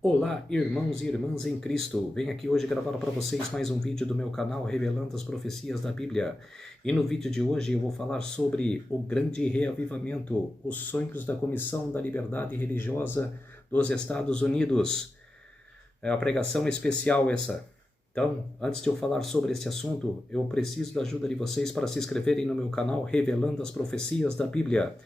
Olá, irmãos e irmãs em Cristo. Venho aqui hoje gravar para vocês mais um vídeo do meu canal revelando as profecias da Bíblia. E no vídeo de hoje eu vou falar sobre o grande reavivamento, os sonhos da Comissão da Liberdade Religiosa dos Estados Unidos. É uma pregação especial essa. Então, antes de eu falar sobre esse assunto, eu preciso da ajuda de vocês para se inscreverem no meu canal revelando as profecias da Bíblia.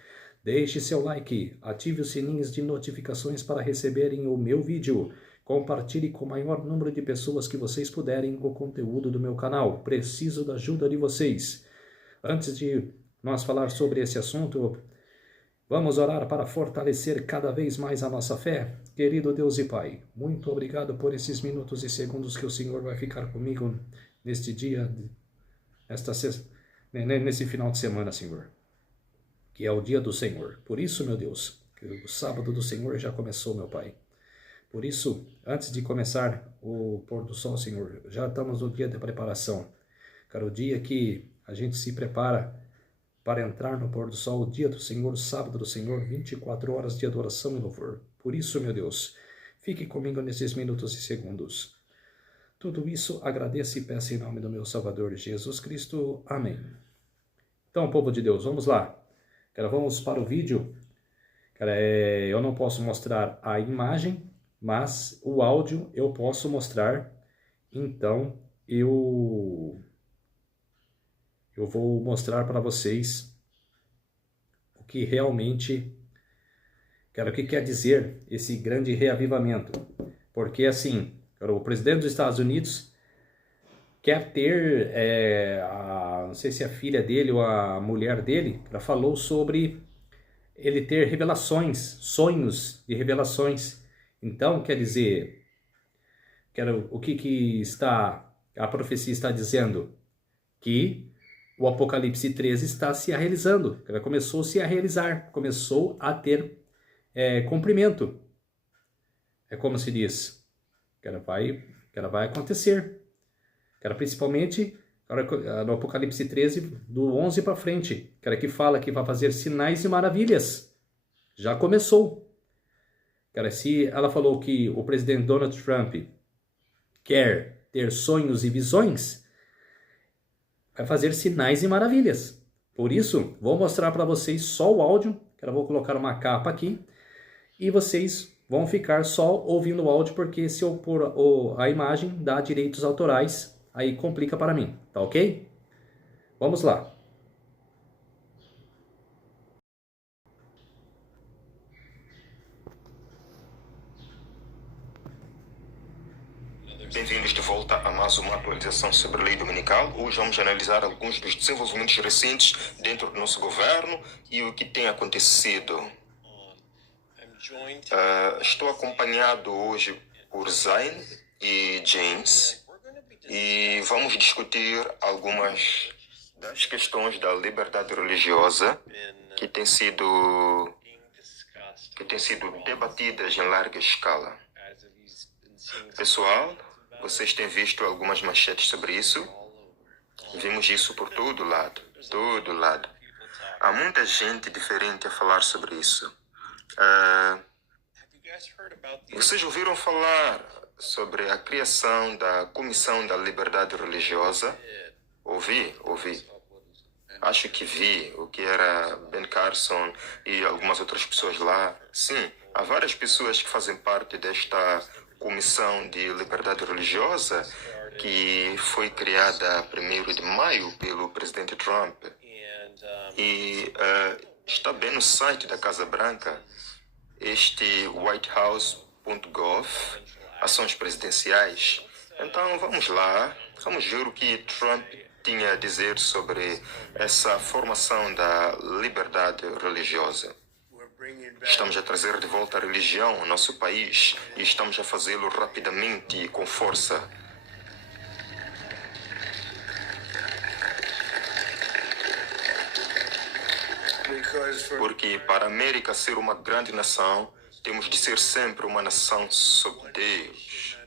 Deixe seu like, ative os sininhos de notificações para receberem o meu vídeo. Compartilhe com o maior número de pessoas que vocês puderem o conteúdo do meu canal. Preciso da ajuda de vocês. Antes de nós falar sobre esse assunto, vamos orar para fortalecer cada vez mais a nossa fé? Querido Deus e Pai, muito obrigado por esses minutos e segundos que o Senhor vai ficar comigo neste dia, nesse final de semana, Senhor, que é o dia do Senhor. Por isso, meu Deus, que o sábado do Senhor já começou, meu Pai. Por isso, antes de começar o pôr do sol, Senhor, já estamos no dia de preparação. Cara, o dia que a gente se prepara para entrar no pôr do sol, o dia do Senhor, o sábado do Senhor, 24 horas de adoração e louvor. Por isso, meu Deus, fique comigo nesses minutos e segundos. Tudo isso agradeço e peço em nome do meu Salvador Jesus Cristo. Amém. Então, povo de Deus, vamos lá. Cara, vamos para o vídeo. Cara, eu não posso mostrar a imagem, mas o áudio eu posso mostrar. Então, eu vou mostrar para vocês o que realmente, cara, o que quer dizer esse grande reavivamento. Porque, assim, cara, o presidente dos Estados Unidos quer ter, não sei se a filha dele ou a mulher dele, ela falou sobre ele ter revelações, sonhos de revelações. Então, quer dizer, o que está, a profecia está dizendo? Que o Apocalipse 13 está se realizando, ela começou-se a realizar, começou a ter cumprimento. É como se diz, que ela vai acontecer. Principalmente no Apocalipse 13, do 11 para frente, que fala que vai fazer sinais e maravilhas. Já começou. Se ela falou que o presidente Donald Trump quer ter sonhos e visões, vai fazer sinais e maravilhas. Por isso, vou mostrar para vocês só o áudio, eu vou colocar uma capa aqui, e vocês vão ficar só ouvindo o áudio, porque se eu pôr a imagem, dá direitos autorais, aí complica para mim, tá ok? Vamos lá. Bem-vindos de volta a mais uma atualização sobre a lei dominical. Hoje vamos analisar alguns dos desenvolvimentos recentes dentro do nosso governo e o que tem acontecido. Estou acompanhado hoje por Zayn e James e vamos discutir algumas das questões da liberdade religiosa que têm sido debatidas em larga escala. Pessoal, vocês têm visto algumas manchetes sobre isso? Vimos isso por todo lado, todo lado. Há muita gente diferente a falar sobre isso. Vocês ouviram falar sobre a criação da Comissão da Liberdade Religiosa? Ouvi. Acho que vi o que era Ben Carson e algumas outras pessoas lá. Sim, há várias pessoas que fazem parte desta Comissão de Liberdade Religiosa que foi criada 1º de maio pelo presidente Trump. E está bem no site da Casa Branca, este whitehouse.gov, ações presidenciais. Então vamos lá, vamos ver o que Trump tinha a dizer sobre essa formação da liberdade religiosa. Estamos a trazer de volta a religião ao nosso país e estamos a fazê-lo rapidamente e com força. Porque para a América ser uma grande nação, temos de ser sempre uma nação sob Deus.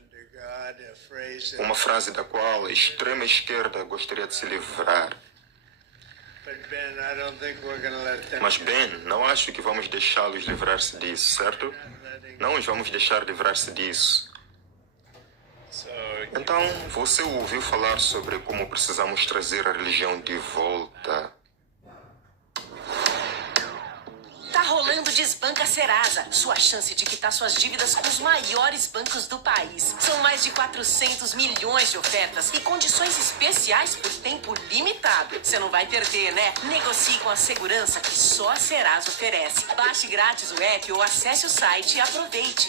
Uma frase da qual a extrema esquerda gostaria de se livrar. Mas Ben, não acho que vamos deixá-los livrar-se disso, certo? Não os vamos deixar livrar-se disso. Então, você ouviu falar sobre como precisamos trazer a religião de volta? Tá rolando Desbanca Serasa. Sua chance de quitar suas dívidas com os maiores bancos do país. São mais de 400 milhões de ofertas e condições especiais por tempo limitado. Você não vai perder, né? Negocie com a segurança que só a Serasa oferece. Baixe grátis o app ou acesse o site e aproveite.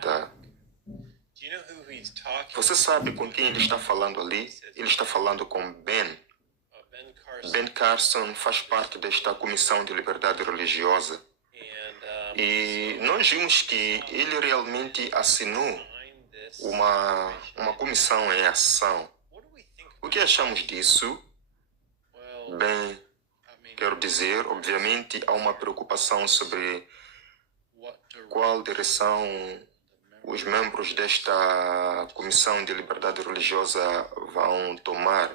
Tá. Você sabe com quem ele está falando ali? Ele está falando com Ben. Ben Carson faz parte desta Comissão de Liberdade Religiosa. E nós vimos que ele realmente assinou uma comissão em ação. O que achamos disso? Bem, quero dizer, obviamente, há uma preocupação sobre qual direção os membros desta Comissão de Liberdade Religiosa vão tomar.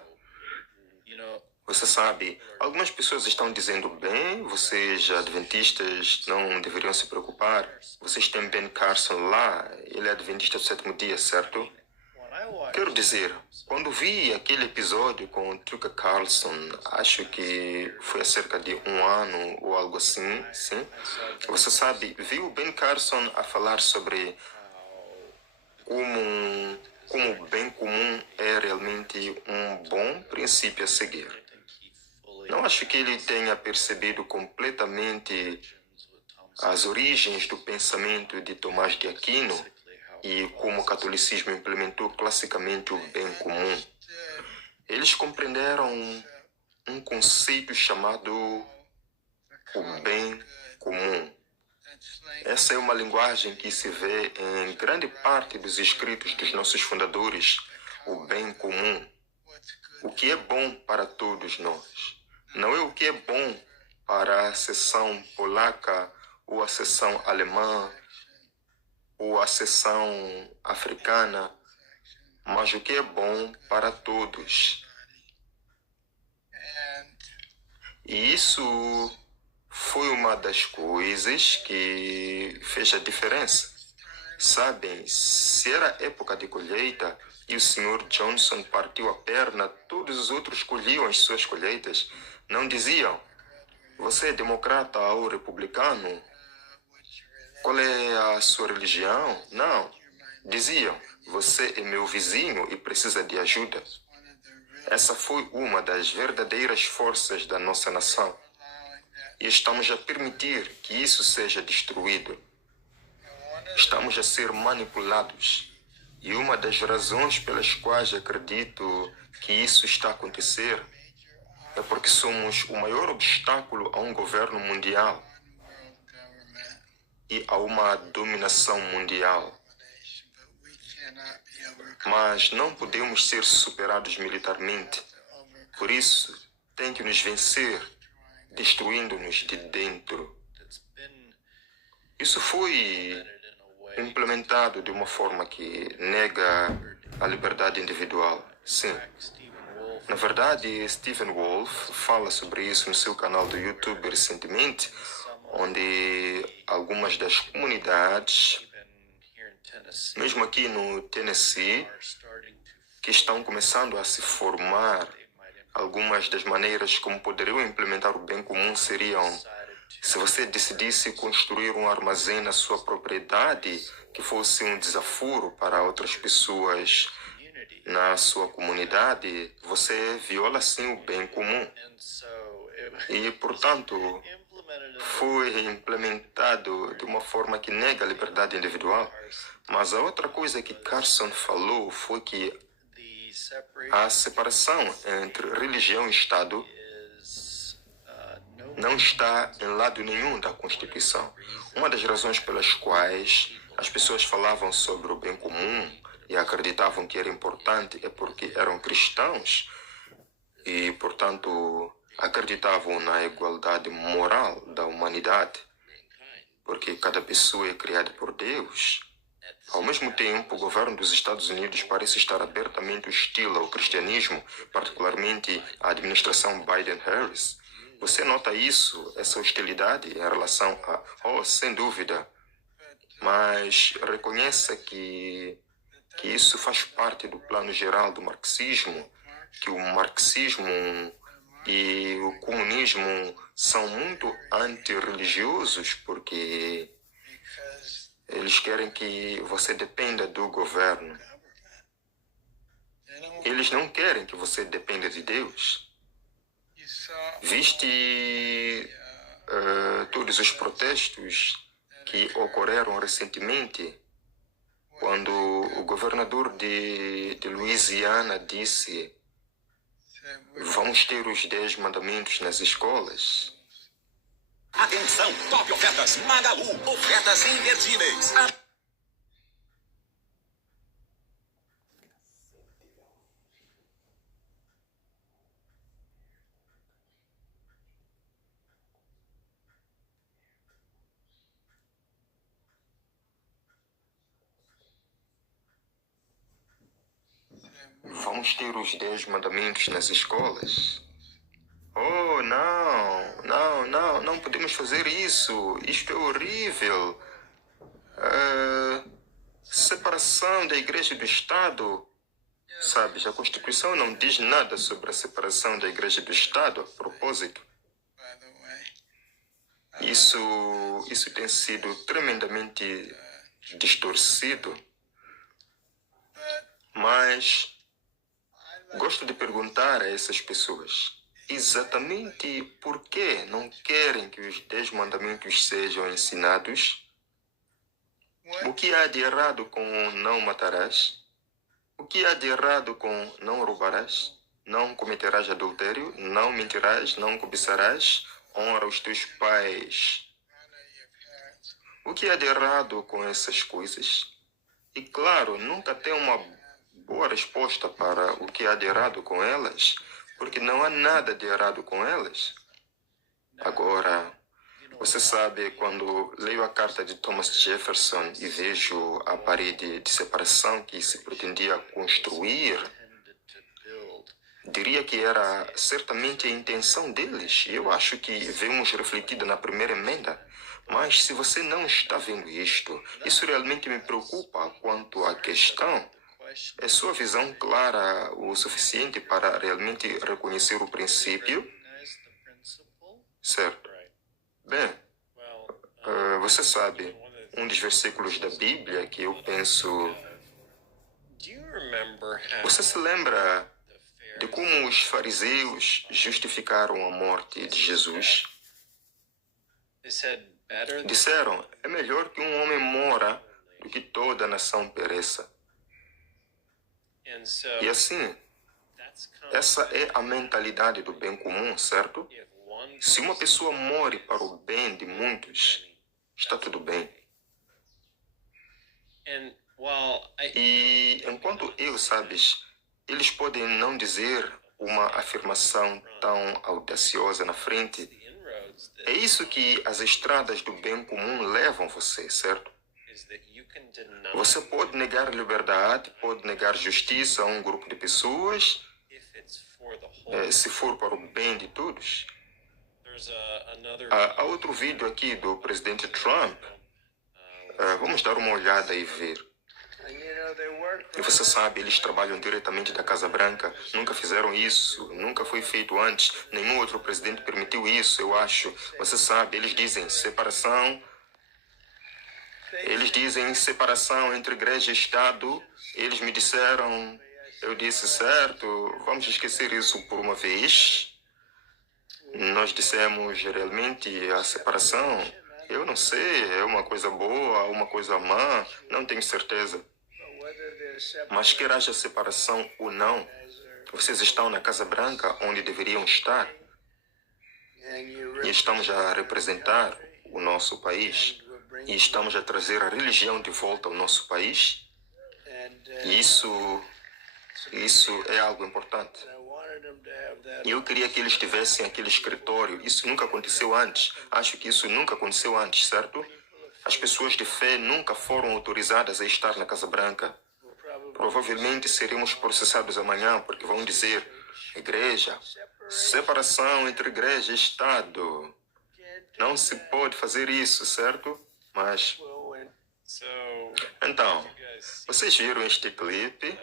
Você sabe, algumas pessoas estão dizendo, bem, vocês adventistas não deveriam se preocupar. Vocês têm Ben Carson lá, ele é adventista do sétimo dia, certo? Quero dizer, quando vi aquele episódio com o Tucker Carlson, acho que foi há cerca de 1 ano ou algo assim, sim? Você sabe, vi o Ben Carson a falar sobre como o bem comum é realmente um bom princípio a seguir. Não acho que ele tenha percebido completamente as origens do pensamento de Tomás de Aquino e como o catolicismo implementou classicamente o bem comum. Eles compreenderam um conceito chamado o bem comum. Essa é uma linguagem que se vê em grande parte dos escritos dos nossos fundadores, o bem comum. O que é bom para todos nós. Não é o que é bom para a seção polaca, ou a seção alemã, ou a seção africana, mas o que é bom para todos. E isso foi uma das coisas que fez a diferença. Sabem, se era época de colheita e o Sr. Johnson partiu a perna, todos os outros colhiam as suas colheitas. Não diziam, você é democrata ou republicano? Qual é a sua religião? Não. Diziam, você é meu vizinho e precisa de ajuda. Essa foi uma das verdadeiras forças da nossa nação. E estamos a permitir que isso seja destruído. Estamos a ser manipulados. E uma das razões pelas quais acredito que isso está a acontecer é porque somos o maior obstáculo a um governo mundial e a uma dominação mundial. Mas não podemos ser superados militarmente. Por isso, tem que nos vencer, destruindo-nos de dentro. Isso foi implementado de uma forma que nega a liberdade individual. Sim. Na verdade, Stephen Wolf fala sobre isso no seu canal do YouTube recentemente, onde algumas das comunidades, mesmo aqui no Tennessee, que estão começando a se formar, algumas das maneiras como poderiam implementar o bem comum seriam: se você decidisse construir um armazém na sua propriedade que fosse um desaforo para outras pessoas na sua comunidade, você viola assim o bem comum. E, portanto, foi implementado de uma forma que nega a liberdade individual. Mas a outra coisa que Carson falou foi que a separação entre religião e Estado não está em lado nenhum da Constituição. Uma das razões pelas quais as pessoas falavam sobre o bem comum e acreditavam que era importante é porque eram cristãos e, portanto, acreditavam na igualdade moral da humanidade, porque cada pessoa é criada por Deus. Ao mesmo tempo, o governo dos Estados Unidos parece estar abertamente hostil ao cristianismo, particularmente a administração Biden-Harris. Você nota isso, essa hostilidade em relação a... Oh, sem dúvida. Mas reconheça que isso faz parte do plano geral do marxismo, que o marxismo e o comunismo são muito antirreligiosos porque eles querem que você dependa do governo. Eles não querem que você dependa de Deus. Viste todos os protestos que ocorreram recentemente, quando o governador de Louisiana disse: vamos ter os 10 mandamentos nas escolas. Atenção, top ofertas Magalu, ofertas imperdíveis. Vamos ter os 10 mandamentos nas escolas. Oh, não podemos fazer isso. Isto é horrível. Separação da igreja e do Estado. Sabes, a Constituição não diz nada sobre a separação da igreja e do Estado, a propósito. Isso tem sido tremendamente distorcido. Mas gosto de perguntar a essas pessoas exatamente por que não querem que os 10 mandamentos sejam ensinados. O que há de errado com não matarás? O que há de errado com não roubarás? Não cometerás adultério? Não mentirás? Não cobiçarás? Honra os teus pais. O que há de errado com essas coisas? E claro, nunca tem uma boa resposta para o que há de errado com elas, porque não há nada de errado com elas. Agora, você sabe, quando leio a carta de Thomas Jefferson e vejo a parede de separação que se pretendia construir, diria que era certamente a intenção deles. Eu acho que vemos refletida na primeira emenda. Mas se você não está vendo isto, isso realmente me preocupa quanto à questão. É sua visão clara o suficiente para realmente reconhecer o princípio? Certo. Bem, você sabe, um dos versículos da Bíblia que eu penso... Você se lembra de como os fariseus justificaram a morte de Jesus? Disseram, é melhor que um homem mora do que toda a nação pereça. E assim, essa é a mentalidade do bem comum, certo? Se uma pessoa morre para o bem de muitos, está tudo bem. E enquanto sabes, eles podem não dizer uma afirmação tão audaciosa na frente. É isso que as estradas do bem comum levam você, certo? Você pode negar liberdade, pode negar justiça a um grupo de pessoas, se for para o bem de todos. Há outro vídeo aqui do presidente Trump. Vamos dar uma olhada e ver. E você sabe, eles trabalham diretamente da Casa Branca. Nunca fizeram isso, nunca foi feito antes. Nenhum outro presidente permitiu isso, eu acho. Você sabe, eles dizem separação. Eles dizem separação entre igreja e Estado. Eles me disseram, eu disse, certo, vamos esquecer isso por uma vez. Nós dissemos realmente a separação. Eu não sei, é uma coisa boa, uma coisa má, não tenho certeza. Mas quer haja separação ou não, vocês estão na Casa Branca onde deveriam estar. E estamos a representar o nosso país. E estamos a trazer a religião de volta ao nosso país. E isso é algo importante. Eu queria que eles tivessem aquele escritório. Isso nunca aconteceu antes. Acho que isso nunca aconteceu antes, certo? As pessoas de fé nunca foram autorizadas a estar na Casa Branca. Provavelmente seremos processados amanhã porque vão dizer: igreja, separação entre igreja e Estado. Não se pode fazer isso, certo? Mas, então, vocês viram este clipe?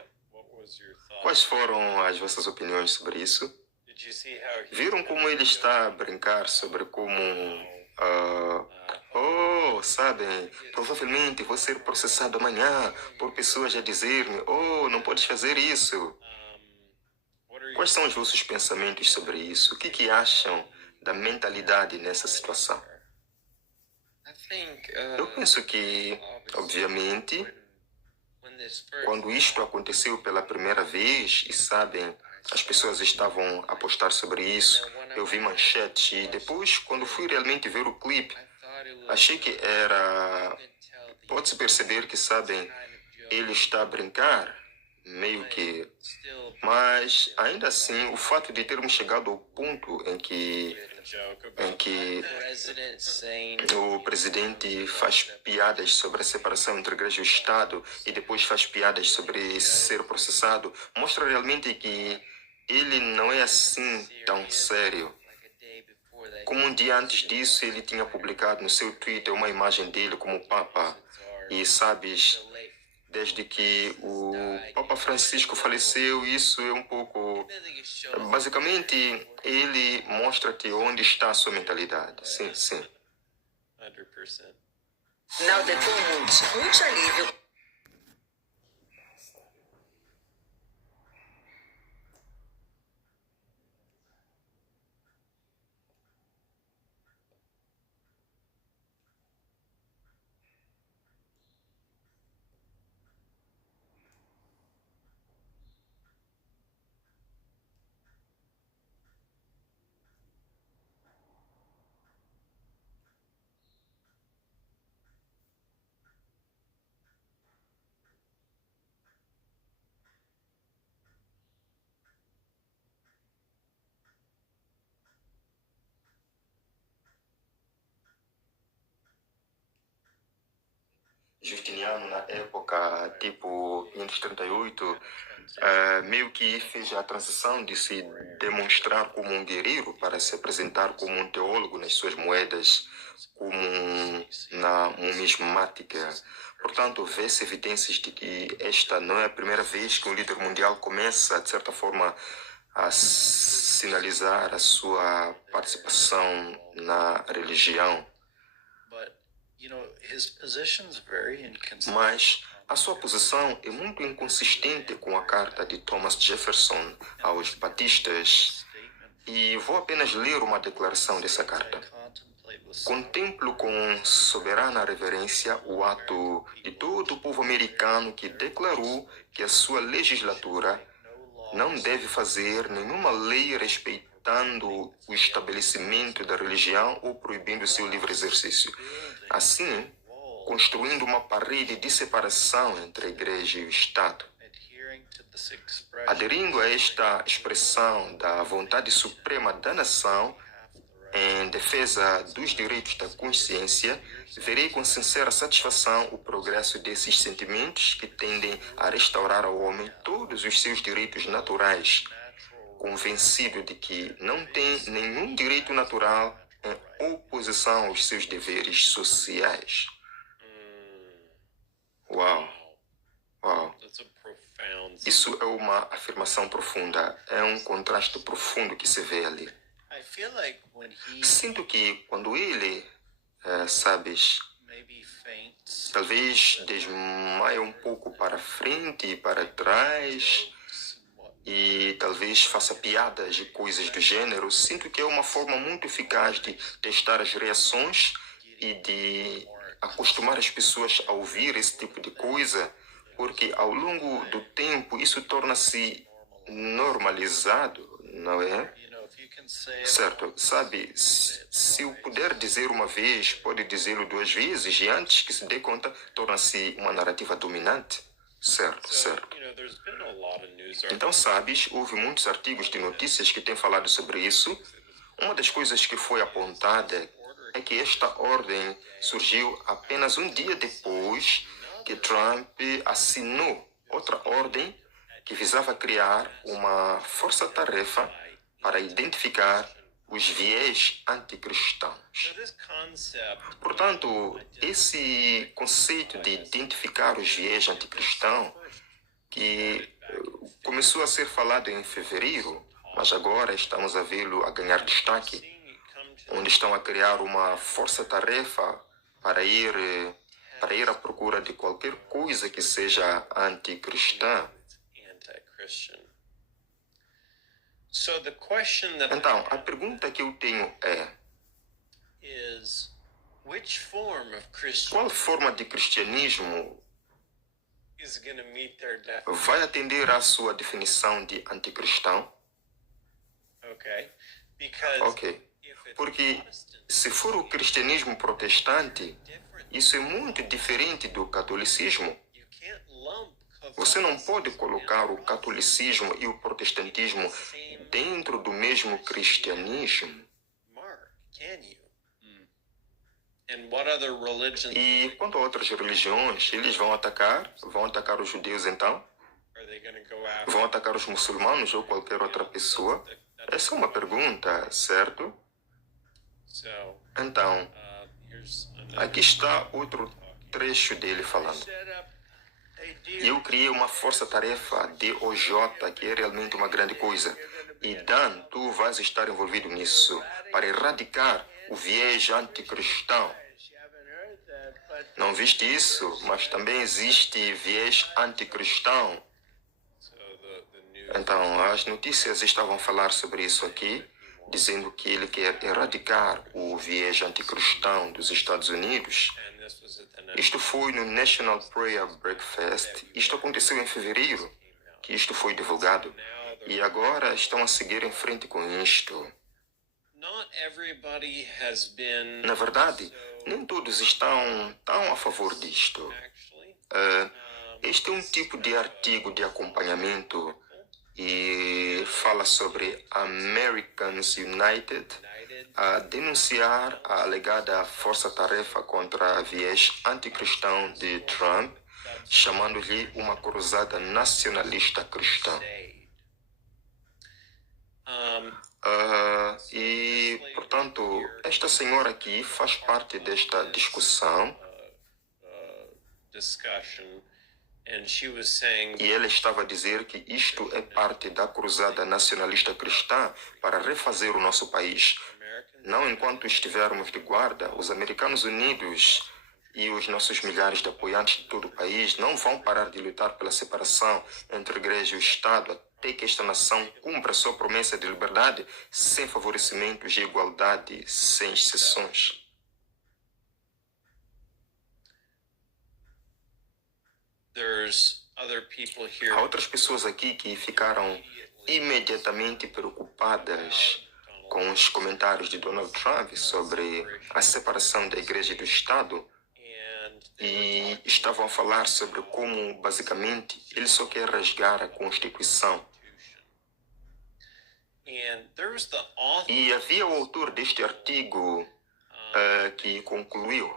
Quais foram as vossas opiniões sobre isso? Viram como ele está a brincar sobre como... sabem, provavelmente vou ser processado amanhã por pessoas a dizer-me, não podes fazer isso. Quais são os vossos pensamentos sobre isso? O que acham da mentalidade nessa situação? Eu penso que, obviamente, quando isto aconteceu pela primeira vez, e sabem, as pessoas estavam a postar sobre isso, eu vi manchetes, e depois, quando fui realmente ver o clipe, achei que era... Pode-se perceber que, sabem, ele está a brincar, meio que... Mas, ainda assim, o fato de termos chegado ao ponto em que o presidente faz piadas sobre a separação entre a igreja e o Estado e depois faz piadas sobre ser processado, mostra realmente que ele não é assim tão sério. Como um dia antes disso, ele tinha publicado no seu Twitter uma imagem dele como Papa. E sabes, desde que o Papa Francisco faleceu, isso é um pouco... Basicamente, ele mostra-te onde está a sua mentalidade. Sim, sim. 100%. Nada como muito alívio. Justiniano, na época, tipo 538, meio que fez a transição de se demonstrar como um guerreiro para se apresentar como um teólogo nas suas moedas, como na numismática. Portanto, vê-se evidências de que esta não é a primeira vez que um líder mundial começa, de certa forma, a sinalizar a sua participação na religião. Mas a sua posição é muito inconsistente com a carta de Thomas Jefferson aos batistas. E vou apenas ler uma declaração dessa carta. Contemplo com soberana reverência o ato de todo o povo americano que declarou que a sua legislatura não deve fazer nenhuma lei respeitando o estabelecimento da religião ou proibindo seu livre exercício. Assim, construindo uma parede de separação entre a igreja e o Estado. Aderindo a esta expressão da vontade suprema da nação, em defesa dos direitos da consciência, verei com sincera satisfação o progresso desses sentimentos que tendem a restaurar ao homem todos os seus direitos naturais, convencido de que não tem nenhum direito natural em oposição aos seus deveres sociais. Uau! Uau! Isso é uma afirmação profunda, é um contraste profundo que se vê ali. Sinto que quando ele, sabes, talvez desmaia um pouco para frente e para trás e talvez faça piadas e coisas do gênero, sinto que é uma forma muito eficaz de testar as reações e de acostumar as pessoas a ouvir esse tipo de coisa, porque ao longo do tempo isso torna-se normalizado, não é? Certo, sabe, se eu puder dizer uma vez, pode dizê-lo duas vezes e antes que se dê conta, torna-se uma narrativa dominante. Certo, certo. Então, sabes, houve muitos artigos de notícias que têm falado sobre isso. Uma das coisas que foi apontada é que esta ordem surgiu apenas um dia depois que Trump assinou outra ordem que visava criar uma força-tarefa para identificar os viés anticristãos. Portanto, esse conceito de identificar os viés anticristãos, que começou a ser falado em fevereiro, mas agora estamos a vê-lo a ganhar destaque, onde estão a criar uma força-tarefa para ir à procura de qualquer coisa que seja anticristã. Então, a pergunta que eu tenho é: qual forma de cristianismo vai atender à sua definição de anticristão? Ok. Porque se for o cristianismo protestante, isso é muito diferente do catolicismo. Você não pode colocar o catolicismo e o protestantismo dentro do mesmo cristianismo. E quanto a outras religiões, eles vão atacar os judeus então? Vão atacar os muçulmanos ou qualquer outra pessoa? Essa é uma pergunta, certo? Então, aqui está outro trecho dele falando. Eu criei uma força-tarefa DOJ, que é realmente uma grande coisa. E Dan, tu vais estar envolvido nisso, para erradicar o viés anticristão. Não viste isso? Mas também existe viés anticristão. Então, as notícias estavam a falar sobre isso aqui, dizendo que ele quer erradicar o viés anticristão dos Estados Unidos. Isto foi no National Prayer Breakfast. Isto aconteceu em fevereiro, que isto foi divulgado. E agora estão a seguir em frente com isto. Na verdade, nem todos estão tão a favor disto. Este é um tipo de artigo de acompanhamento e fala sobre Americans United a denunciar a alegada força-tarefa contra viés anticristão de Trump, chamando-lhe uma cruzada nacionalista cristã. E, portanto, esta senhora aqui faz parte desta discussão. E ela estava a dizer que isto é parte da cruzada nacionalista cristã para refazer o nosso país. Não enquanto estivermos de guarda, os Americanos Unidos e os nossos milhares de apoiantes de todo o país não vão parar de lutar pela separação entre a igreja e o Estado até que esta nação cumpra sua promessa de liberdade sem favorecimentos e igualdade sem exceções. Há outras pessoas aqui que ficaram imediatamente preocupadas com os comentários de Donald Trump sobre a separação da igreja e do Estado e estavam a falar sobre como, basicamente, ele só quer rasgar a Constituição. E havia o autor deste artigo que concluiu: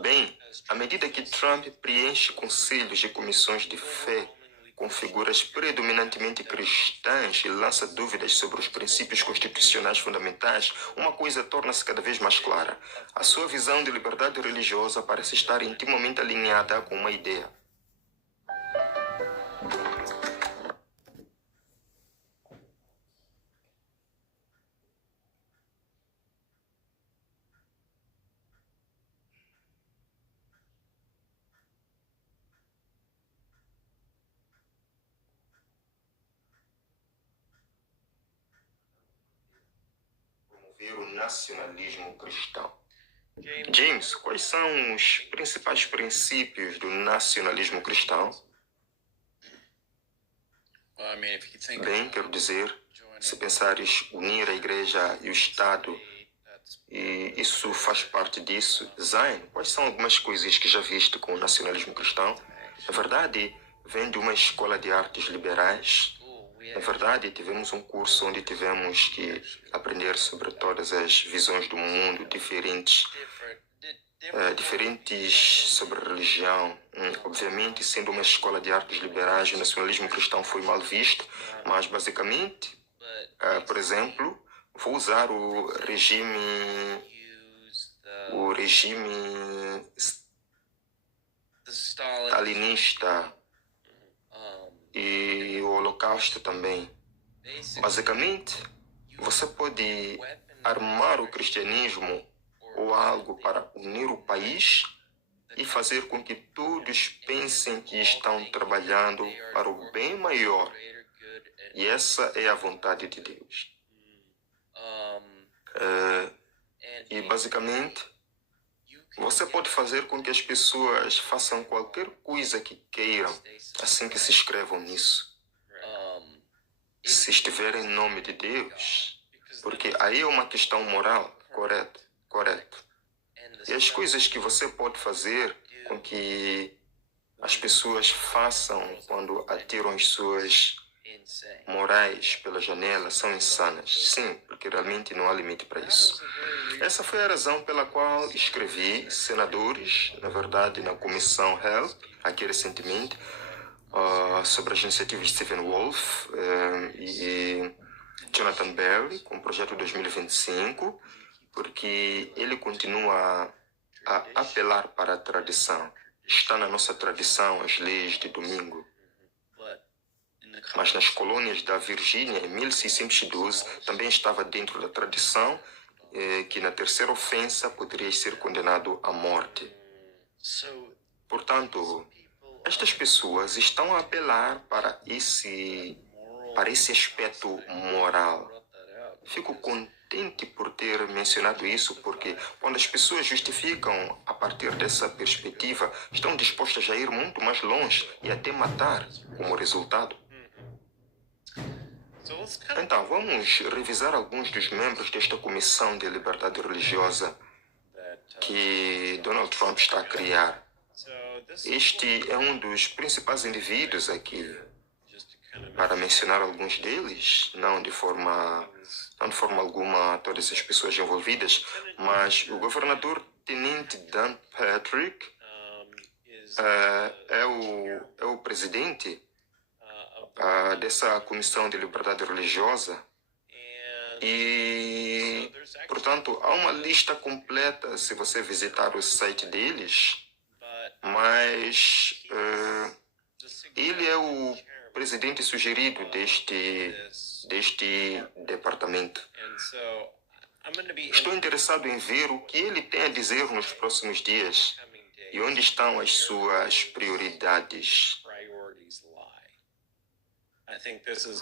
bem, à medida que Trump preenche conselhos e comissões de fé com figuras predominantemente cristãs e lança dúvidas sobre os princípios constitucionais fundamentais, uma coisa torna-se cada vez mais clara. A sua visão de liberdade religiosa parece estar intimamente alinhada com uma ideia. O nacionalismo cristão. James, quais são os principais princípios do nacionalismo cristão? Bem, quero dizer, se pensares unir a igreja e o Estado, e isso faz parte disso. Zayn, quais são algumas coisas que já viste com o nacionalismo cristão? Na verdade, vem de uma escola de artes liberais. Na verdade, tivemos um curso onde tivemos que aprender sobre todas as visões do mundo, diferentes sobre religião. Obviamente, sendo uma escola de artes liberais, o nacionalismo cristão foi mal visto, mas basicamente Por exemplo, vou usar o regime stalinista e o Holocausto também. Basicamente, você pode armar o cristianismo ou algo para unir o país e fazer com que todos pensem que estão trabalhando para o bem maior. E essa é a vontade de Deus. E basicamente, você pode fazer com que as pessoas façam qualquer coisa que queiram, assim que se inscrevam nisso. Se estiver em nome de Deus, porque aí é uma questão moral, correto. E as coisas que você pode fazer com que as pessoas façam quando atiram as suas morais pela janela são insanas. Sim, porque realmente não há limite para isso. Essa foi a razão pela qual escrevi senadores, na verdade, na comissão HELP, aqui recentemente, sobre as iniciativas de Stephen Wolf e Jonathan Berry, com o projeto 2025, porque ele continua a apelar para a tradição. Está na nossa tradição as leis de domingo. Mas nas colônias da Virgínia, em 1612, também estava dentro da tradição que na terceira ofensa poderia ser condenado à morte. Portanto, estas pessoas estão a apelar para esse aspecto moral. Fico contente por ter mencionado isso, porque quando as pessoas justificam a partir dessa perspectiva, estão dispostas a ir muito mais longe e até matar como resultado. Então, vamos revisar alguns dos membros desta Comissão de Liberdade Religiosa que Donald Trump está a criar. Este é um dos principais indivíduos aqui. Para mencionar alguns deles, não de forma alguma todas as pessoas envolvidas, mas o governador Tenente Dan Patrick é o presidente dessa Comissão de Liberdade Religiosa e, portanto, há uma lista completa se você visitar o site deles, mas ele é o presidente sugerido deste departamento. Estou interessado em ver o que ele tem a dizer nos próximos dias e onde estão as suas prioridades.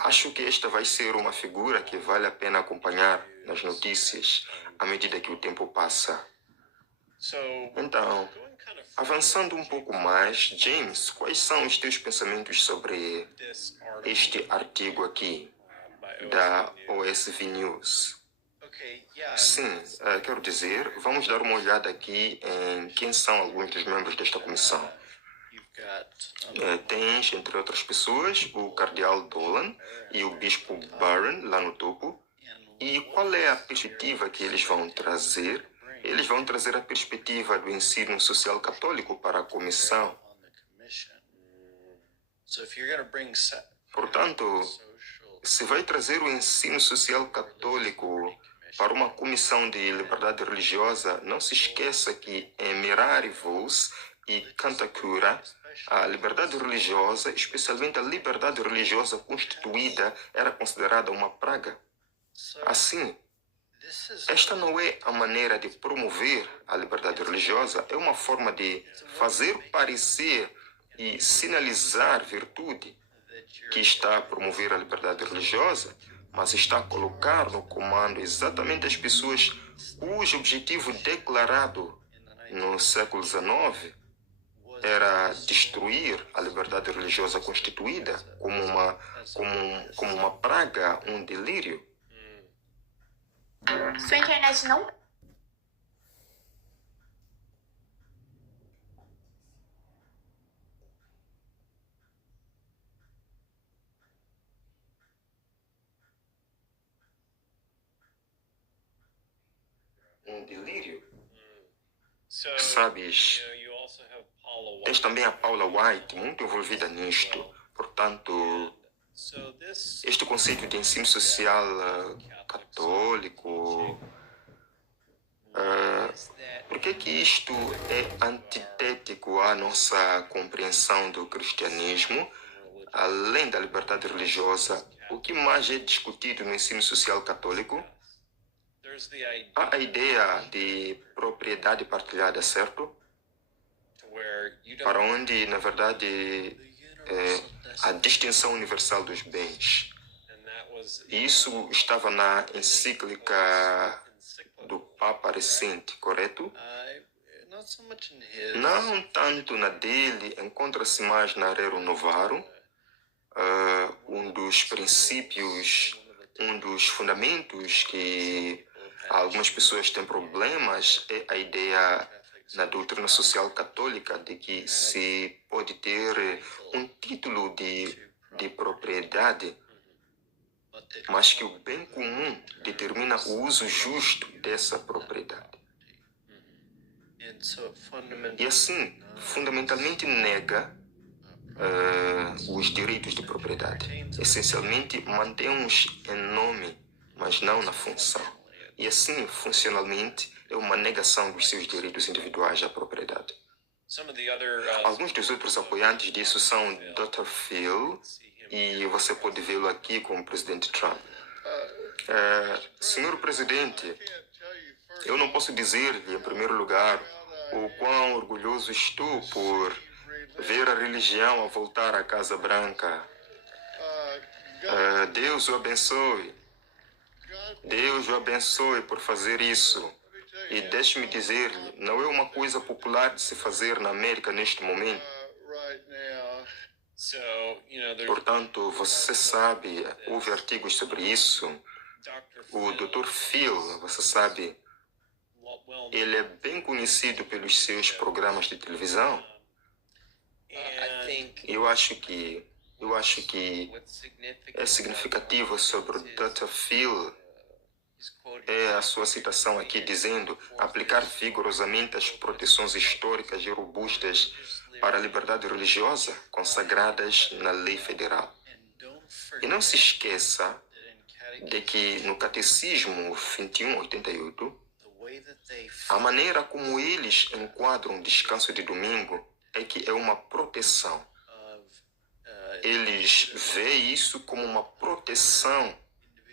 Acho que esta vai ser uma figura que vale a pena acompanhar nas notícias à medida que o tempo passa. Então, avançando um pouco mais, James, quais são os teus pensamentos sobre este artigo aqui da OSV News? Sim, quero dizer, vamos dar uma olhada aqui em quem são alguns dos membros desta comissão. Tens, entre outras pessoas, o cardeal Dolan e o bispo Barron lá no topo. E qual é a perspectiva que eles vão trazer? Eles vão trazer a perspectiva do ensino social católico para a comissão. Portanto, se vai trazer o ensino social católico para uma comissão de liberdade religiosa, não se esqueça que em Mirari Vos e Cantacura, a liberdade religiosa, especialmente a liberdade religiosa constituída, era considerada uma praga. Assim, esta não é a maneira de promover a liberdade religiosa, é uma forma de fazer parecer e sinalizar virtude que está a promover a liberdade religiosa, mas está a colocar no comando exatamente as pessoas cujo objetivo declarado no século XIX era destruir a liberdade religiosa constituída como uma praga, um delírio. Sua internet não... Um delírio. Sabes, tens também a Paula White muito envolvida nisto. Portanto, Este conceito de ensino social católico, por que isto é antitético à nossa compreensão do cristianismo? Além da liberdade religiosa, o que mais é discutido no ensino social católico? Há a ideia de propriedade partilhada, certo? Para onde, na verdade, a distinção universal dos bens. Isso estava na encíclica do Papa recente, correto? Não tanto na dele, encontra-se mais na Rerum Novarum. Um dos princípios, um dos fundamentos que algumas pessoas têm problemas é a ideia na doutrina social católica de que se pode ter um título de propriedade, mas que o bem comum determina o uso justo dessa propriedade. E assim, fundamentalmente nega os direitos de propriedade. Essencialmente, mantém-os em nome, mas não na função. E assim, funcionalmente, é uma negação dos seus direitos individuais à propriedade. Alguns dos outros apoiantes disso são Dr. Phil, e você pode vê-lo aqui com o presidente Trump. Senhor presidente, eu não posso dizer-lhe, em primeiro lugar, o quão orgulhoso estou por ver a religião a voltar à Casa Branca. Deus o abençoe. Deus o abençoe por fazer isso. E deixe-me dizer-lhe, não é uma coisa popular de se fazer na América neste momento. Portanto, você sabe, houve artigos sobre isso. O Dr. Phil, você sabe, ele é bem conhecido pelos seus programas de televisão. Eu acho que é significativo sobre o Dr. Phil é a sua citação aqui dizendo aplicar vigorosamente as proteções históricas e robustas para a liberdade religiosa consagradas na lei federal. E não se esqueça de que no Catecismo 2188, a maneira como eles enquadram o descanso de domingo é que é uma proteção. Eles veem isso como uma proteção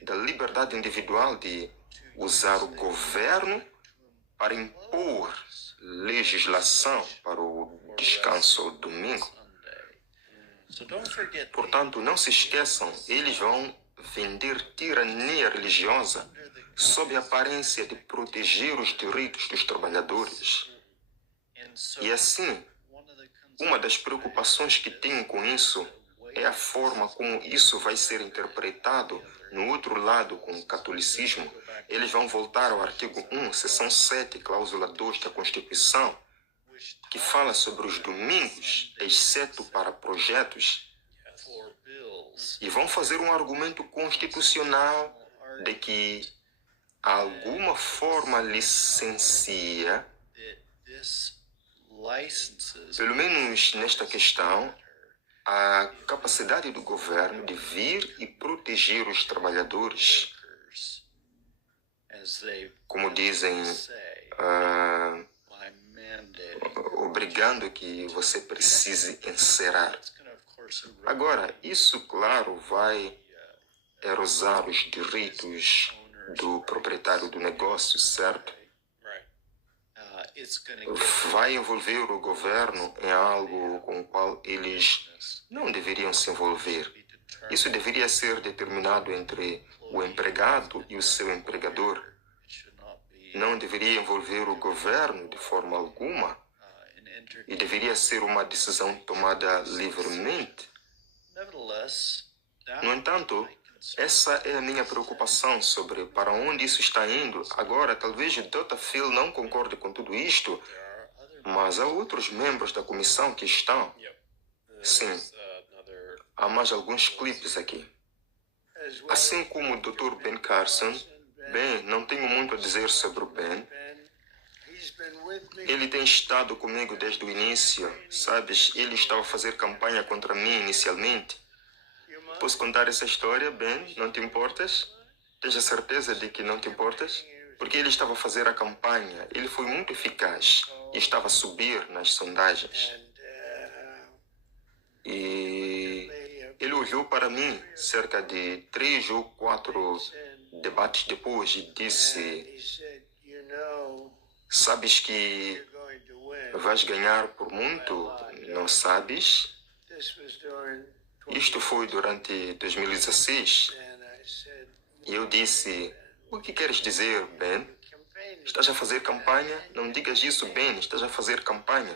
da liberdade individual de usar o governo para impor legislação para o descanso ao domingo. Portanto, não se esqueçam, eles vão vender tirania religiosa sob a aparência de proteger os direitos dos trabalhadores. E assim, uma das preocupações que tenho com isso é a forma como isso vai ser interpretado no outro lado com o catolicismo. Eles vão voltar ao artigo 1, seção 7, cláusula 2 da Constituição, que fala sobre os domingos, exceto para projetos, e vão fazer um argumento constitucional de que alguma forma licencia, pelo menos nesta questão, a capacidade do governo de vir e proteger os trabalhadores, como dizem, obrigando que você precise encerrar. Agora, isso, claro, vai erosar os direitos do proprietário do negócio, certo? Vai envolver o governo em algo com o qual eles não deveriam se envolver. Isso deveria ser determinado entre o empregado e o seu empregador. Não deveria envolver o governo de forma alguma e deveria ser uma decisão tomada livremente. No entanto, essa é a minha preocupação sobre para onde isso está indo. Agora, talvez o Dr. Phil não concorde com tudo isto, mas há outros membros da comissão que estão. Sim, há mais alguns clipes aqui. Assim como o Dr. Ben Carson, bem, não tenho muito a dizer sobre o Ben. Ele tem estado comigo desde o início, sabes? Ele estava a fazer campanha contra mim inicialmente. Posso contar essa história, Ben? Não te importas? Tens a certeza de que não te importas? Porque ele estava a fazer a campanha. Ele foi muito eficaz e estava a subir nas sondagens. E ele olhou para mim cerca de 3 ou 4 debates depois e disse: sabes que vais ganhar por muito? Não sabes? Isto foi durante 2016. E eu disse: o que queres dizer, Ben? Estás a fazer campanha? Não digas isso, Ben. Estás a fazer campanha.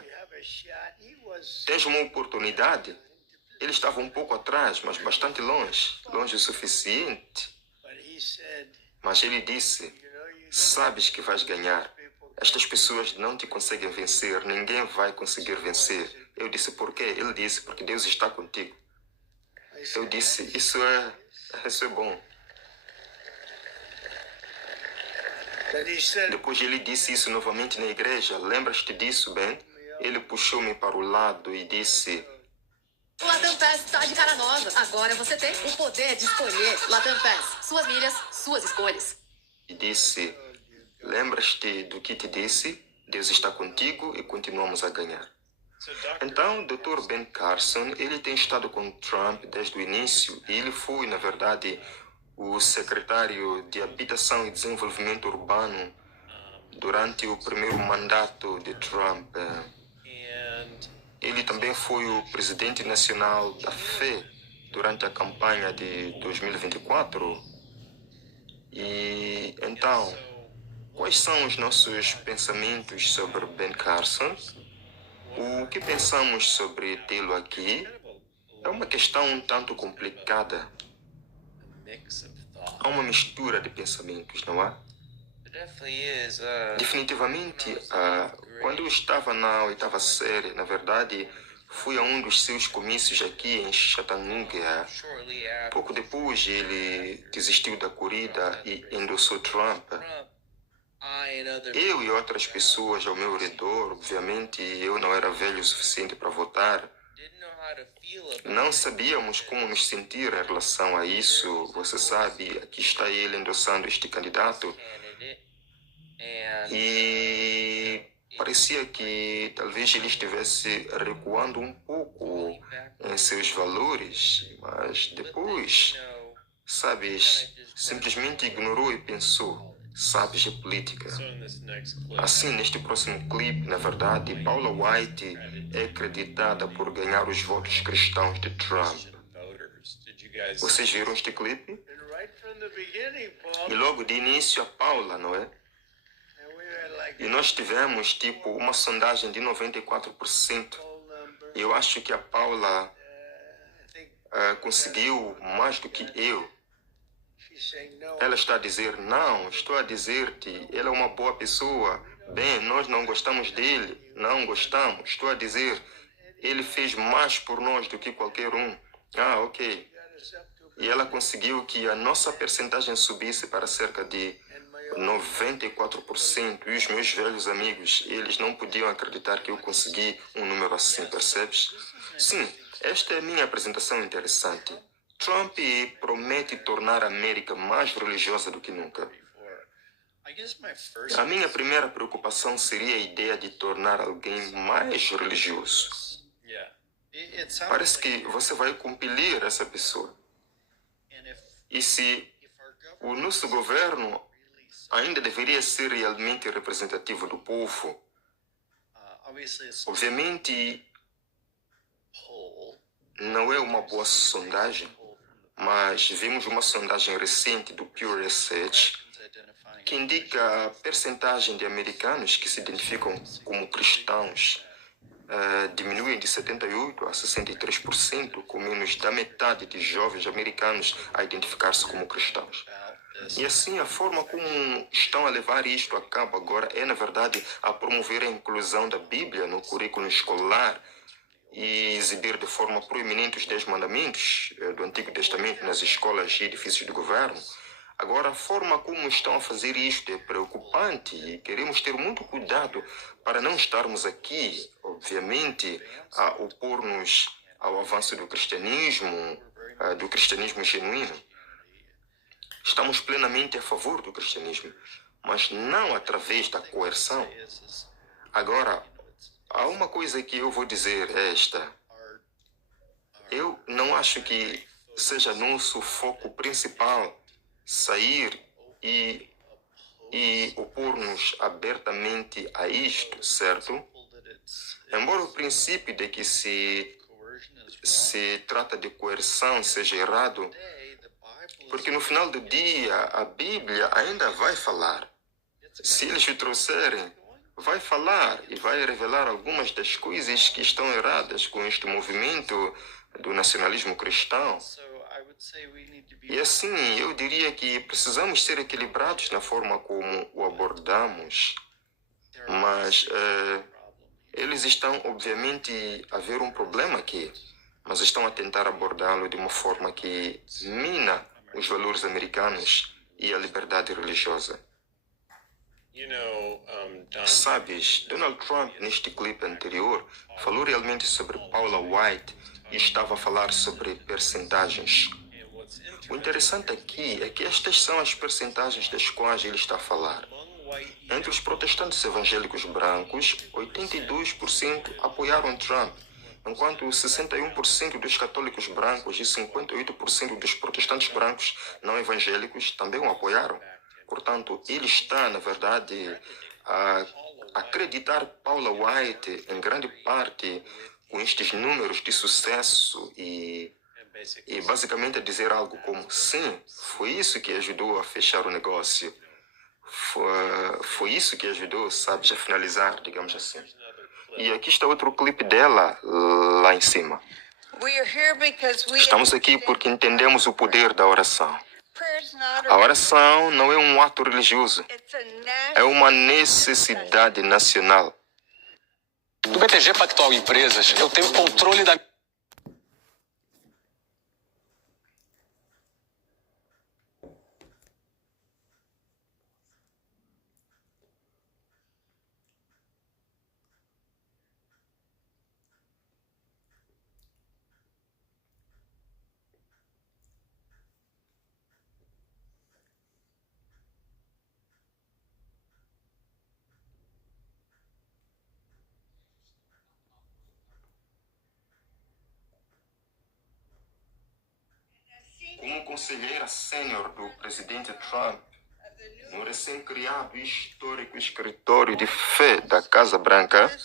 Tens uma oportunidade. Ele estava um pouco atrás, mas bastante longe. Longe o suficiente. Mas ele disse: sabes que vais ganhar. Estas pessoas não te conseguem vencer. Ninguém vai conseguir vencer. Eu disse: por quê? Ele disse: porque Deus está contigo. Eu disse: isso é bom. Depois ele disse isso novamente na igreja. Lembras-te disso, Ben? Ele puxou-me para o lado e disse: O Latam Pass está de cara nova. Agora você tem o poder de escolher. Latam Pass. Suas milhas, suas escolhas. E disse: lembras-te do que te disse? Deus está contigo e continuamos a ganhar. Então, o Dr. Ben Carson, ele tem estado com Trump desde o início e ele foi, na verdade, o secretário de Habitação e Desenvolvimento Urbano durante o primeiro mandato de Trump. Ele também foi o presidente nacional da FE durante a campanha de 2024. E então, quais são os nossos pensamentos sobre Ben Carson? O que pensamos sobre tê-lo aqui é uma questão um tanto complicada. Há uma mistura de pensamentos, não há? Definitivamente, quando eu estava na 8ª série, na verdade, fui a um dos seus comícios aqui em Chattanooga. Pouco depois, ele desistiu da corrida e endossou Trump. Eu e outras pessoas ao meu redor, obviamente, eu não era velho o suficiente para votar. Não sabíamos como nos sentir em relação a isso. Você sabe, aqui está ele endossando este candidato. E parecia que talvez ele estivesse recuando um pouco em seus valores, mas depois, sabes, simplesmente ignorou e pensou: sabes, é política. Assim, neste próximo clipe, na verdade, Paula White é acreditada por ganhar os votos cristãos de Trump. Vocês viram este clipe? E logo de início a Paula, não é? E nós tivemos tipo uma sondagem de 94%. E eu acho que a Paula conseguiu mais do que eu. Ela está a dizer: não, estou a dizer-te, ele é uma boa pessoa. Bem, nós não gostamos dele. Não gostamos. Estou a dizer, ele fez mais por nós do que qualquer um. Ah, ok. E ela conseguiu que a nossa percentagem subisse para cerca de 94%. E os meus velhos amigos, eles não podiam acreditar que eu consegui um número assim, percebes? Sim, esta é a minha apresentação interessante. Trump promete tornar a América mais religiosa do que nunca. A minha primeira preocupação seria a ideia de tornar alguém mais religioso. Parece que você vai compelir essa pessoa. E se o nosso governo ainda deveria ser realmente representativo do povo, obviamente não é uma boa sondagem, mas vimos uma sondagem recente do Pew Research que indica a percentagem de americanos que se identificam como cristãos diminuem de 78% a 63%, com menos da metade de jovens americanos a identificar-se como cristãos. E assim, a forma como estão a levar isto a cabo agora é, na verdade, a promover a inclusão da Bíblia no currículo escolar e exibir de forma proeminente os 10 mandamentos do Antigo Testamento nas escolas e edifícios do governo. Agora, a forma como estão a fazer isto é preocupante e queremos ter muito cuidado para não estarmos aqui, obviamente, a opor-nos ao avanço do cristianismo do cristianismo genuíno. Estamos plenamente a favor do cristianismo, mas não através da coerção. Agora, há uma coisa que eu vou dizer, é esta. Eu não acho que seja nosso foco principal sair e opor-nos abertamente a isto, certo? Embora o princípio de que se trata de coerção seja errado, porque no final do dia a Bíblia ainda vai falar. Se eles o trouxerem, vai falar e vai revelar algumas das coisas que estão erradas com este movimento do nacionalismo cristão. E assim, eu diria que precisamos ser equilibrados na forma como o abordamos, mas eles estão, obviamente, a ver um problema aqui, mas estão a tentar abordá-lo de uma forma que mina os valores americanos e a liberdade religiosa. Sabes, Donald Trump, neste clipe anterior, falou realmente sobre Paula White e estava a falar sobre percentagens. O interessante aqui é que estas são as percentagens das quais ele está a falar. Entre os protestantes evangélicos brancos, 82% apoiaram Trump, enquanto 61% dos católicos brancos e 58% dos protestantes brancos não evangélicos também o apoiaram. Portanto, ele está, na verdade, a acreditar Paula White em grande parte com estes números de sucesso e basicamente a dizer algo como: sim, foi isso que ajudou a fechar o negócio. Foi isso que ajudou, sabes, a finalizar, digamos assim. E aqui está outro clipe dela, lá em cima. Estamos aqui porque entendemos o poder da oração. A oração não é um ato religioso, é uma necessidade nacional. No BTG Pactual Empresas, eu tenho controle da... Como conselheira sênior do presidente Trump, no recém-criado e histórico escritório de fé da Casa Branca,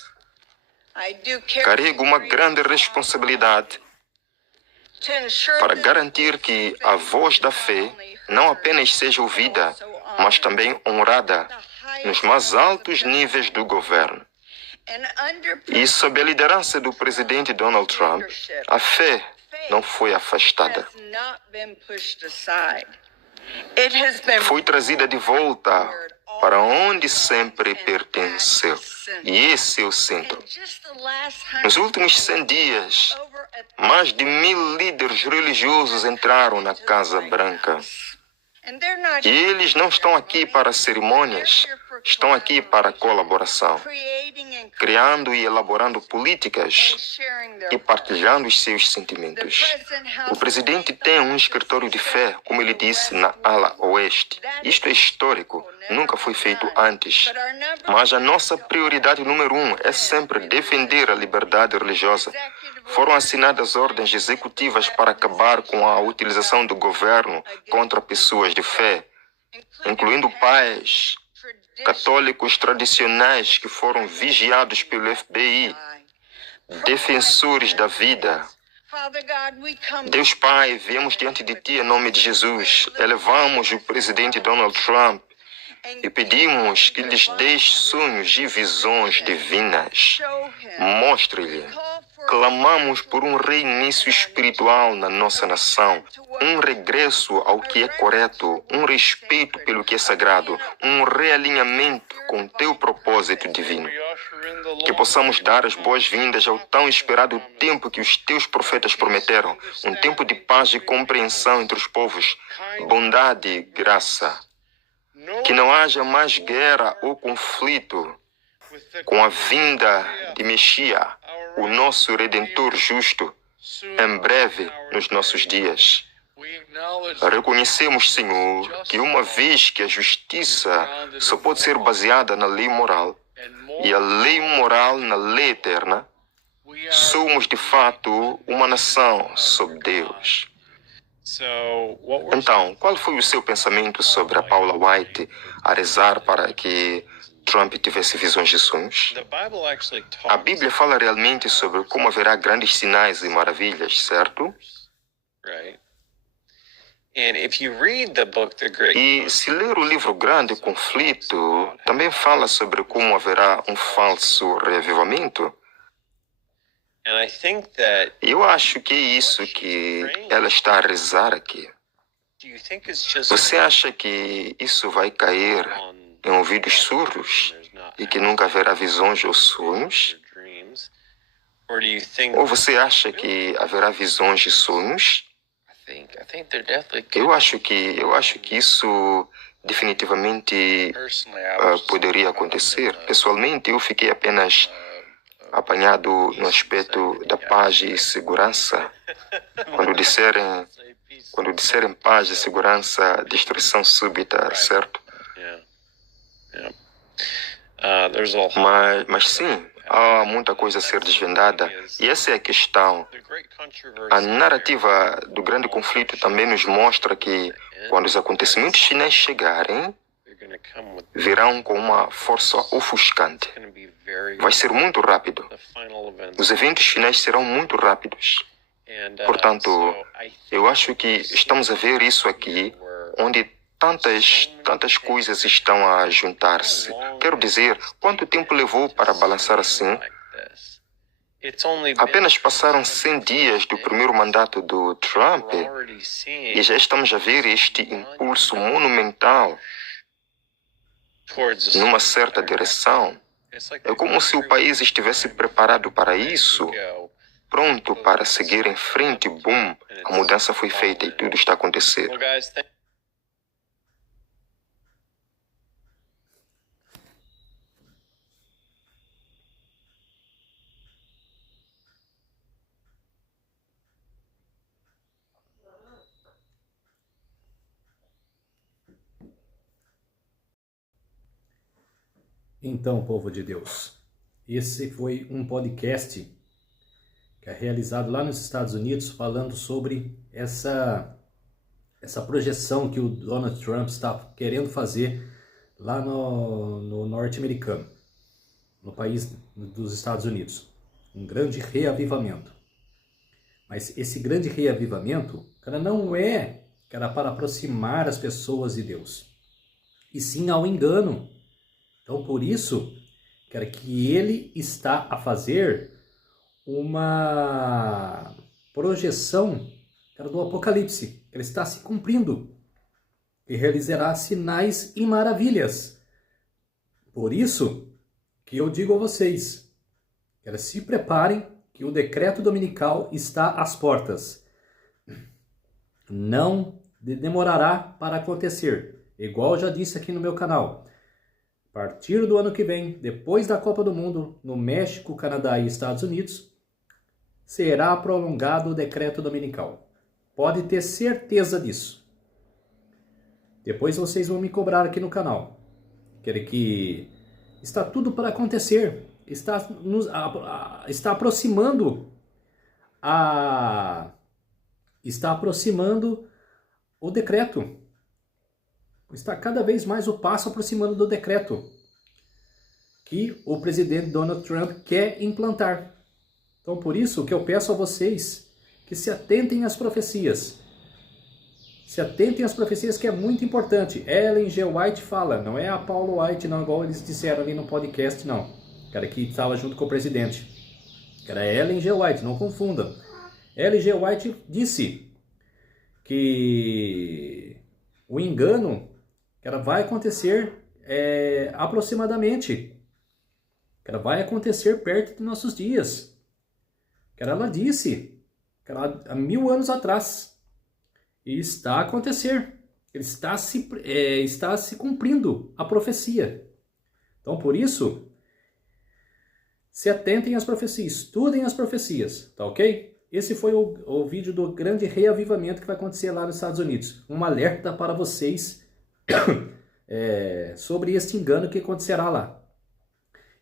carrego uma grande responsabilidade para garantir que a voz da fé não apenas seja ouvida, mas também honrada nos mais altos níveis do governo. E sob a liderança do presidente Donald Trump, a fé não foi afastada. Foi trazida de volta para onde sempre pertenceu. E esse é o centro. Nos últimos 100 dias, mais de 1000 líderes religiosos entraram na Casa Branca. E eles não estão aqui para cerimônias, estão aqui para colaboração, criando e elaborando políticas e partilhando os seus sentimentos. O presidente tem um escritório de fé, como ele disse, na ala oeste. Isto é histórico, nunca foi feito antes. Mas a nossa prioridade número 1 é sempre defender a liberdade religiosa. Foram assinadas ordens executivas para acabar com a utilização do governo contra pessoas de fé, incluindo pais católicos tradicionais que foram vigiados pelo FBI, defensores da vida. Deus Pai, viemos diante de Ti em nome de Jesus, elevamos o presidente Donald Trump e pedimos que lhes deixe sonhos e visões divinas. Mostre-lhe. Clamamos por um reinício espiritual na nossa nação, um regresso ao que é correto, um respeito pelo que é sagrado, um realinhamento com teu propósito divino. Que possamos dar as boas-vindas ao tão esperado tempo que os teus profetas prometeram, um tempo de paz e compreensão entre os povos, bondade e graça. Que não haja mais guerra ou conflito com a vinda de Messias, o nosso Redentor justo, em breve nos nossos dias. Reconhecemos, Senhor, que uma vez que a justiça só pode ser baseada na lei moral e a lei moral na lei eterna, somos de fato uma nação sob Deus. Então, qual foi o seu pensamento sobre a Paula White a rezar para que Trump tivesse visões de sonhos? A Bíblia fala realmente sobre como haverá grandes sinais e maravilhas, certo? E se ler o livro Grande Conflito, também fala sobre como haverá um falso reavivamento. Eu acho que é isso que ela está a rezar aqui. Você acha que isso vai cair em ouvidos surdos e que nunca haverá visões ou sonhos? Ou você acha que haverá visões e sonhos? Eu acho que isso definitivamente poderia acontecer. Pessoalmente, eu fiquei apenas apanhado no aspecto da paz e segurança. Quando disserem paz e segurança, destruição súbita, certo? Mas sim, há muita coisa a ser desvendada e essa é a questão. A narrativa do grande conflito também nos mostra que quando os acontecimentos finais chegarem, virão com uma força ofuscante. Vai ser muito rápido. Os eventos finais serão muito rápidos. Portanto, eu acho que estamos a ver isso aqui, onde tantas coisas estão a juntar-se. Quero dizer, quanto tempo levou para balançar assim? Apenas passaram 100 dias do primeiro mandato do Trump e já estamos a ver este impulso monumental numa certa direção. É como se o país estivesse preparado para isso, pronto para seguir em frente. Boom, a mudança foi feita e tudo está acontecendo. Então, povo de Deus, esse foi um podcast que é realizado lá nos Estados Unidos falando sobre essa projeção que o Donald Trump está querendo fazer lá no norte-americano, no país dos Estados Unidos. Um grande reavivamento. Mas esse grande reavivamento, cara, não é para aproximar as pessoas de Deus, e sim ao engano. Então, por isso, que ele está a fazer uma projeção do Apocalipse. Ele está se cumprindo e realizará sinais e maravilhas. Por isso que eu digo a vocês, se preparem que o decreto dominical está às portas. Não demorará para acontecer. Igual eu já disse aqui no meu canal. A partir do ano que vem, depois da Copa do Mundo, no México, Canadá e Estados Unidos, será prolongado o decreto dominical. Pode ter certeza disso. Depois vocês vão me cobrar aqui no canal. Que está tudo para acontecer. Está aproximando o decreto. Está cada vez mais o passo aproximando do decreto que o presidente Donald Trump quer implantar. Então, por isso que eu peço a vocês que se atentem às profecias. Se atentem às profecias, que é muito importante. Ellen G. White fala, não é a Paula White, não, igual eles disseram ali no podcast, não. Que estava junto com o presidente. Era Ellen G. White, não confundam. Ellen G. White disse que o engano vai acontecer aproximadamente. Vai acontecer perto de nossos dias. Ela disse há 1000 anos atrás. E está a acontecer. Está se cumprindo a profecia. Então, por isso, se atentem às profecias. Estudem as profecias. Tá ok? esse foi o vídeo do grande reavivamento que vai acontecer lá nos Estados Unidos. Um alerta para vocês sobre este engano que acontecerá lá.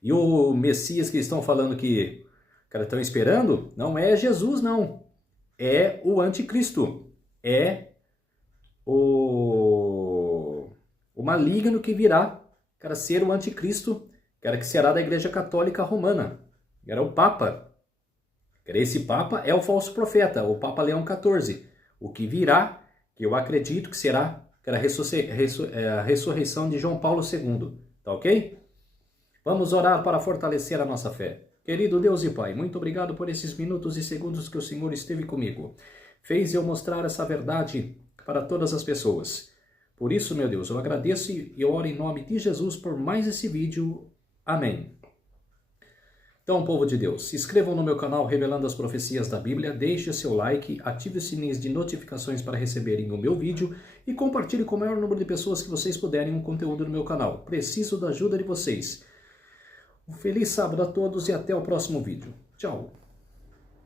E o Messias que estão falando que estão esperando, não é Jesus, não. É o anticristo. É o maligno que virá, ser o anticristo, que será da Igreja Católica Romana. Era o Papa. Esse Papa é o falso profeta, o Papa Leão XIV. O que virá, que eu acredito que será a ressurreição de João Paulo II. Tá ok? Vamos orar para fortalecer a nossa fé. Querido Deus e Pai, muito obrigado por esses minutos e segundos que o Senhor esteve comigo. Fez eu mostrar essa verdade para todas as pessoas. Por isso, meu Deus, eu agradeço e eu oro em nome de Jesus por mais esse vídeo. Amém. Então, povo de Deus, se inscrevam no meu canal Revelando as Profecias da Bíblia, deixe o seu like, ative os sininhos de notificações para receberem o meu vídeo e compartilhe com o maior número de pessoas que vocês puderem o conteúdo do meu canal. Preciso da ajuda de vocês. Um feliz sábado a todos e até o próximo vídeo. Tchau!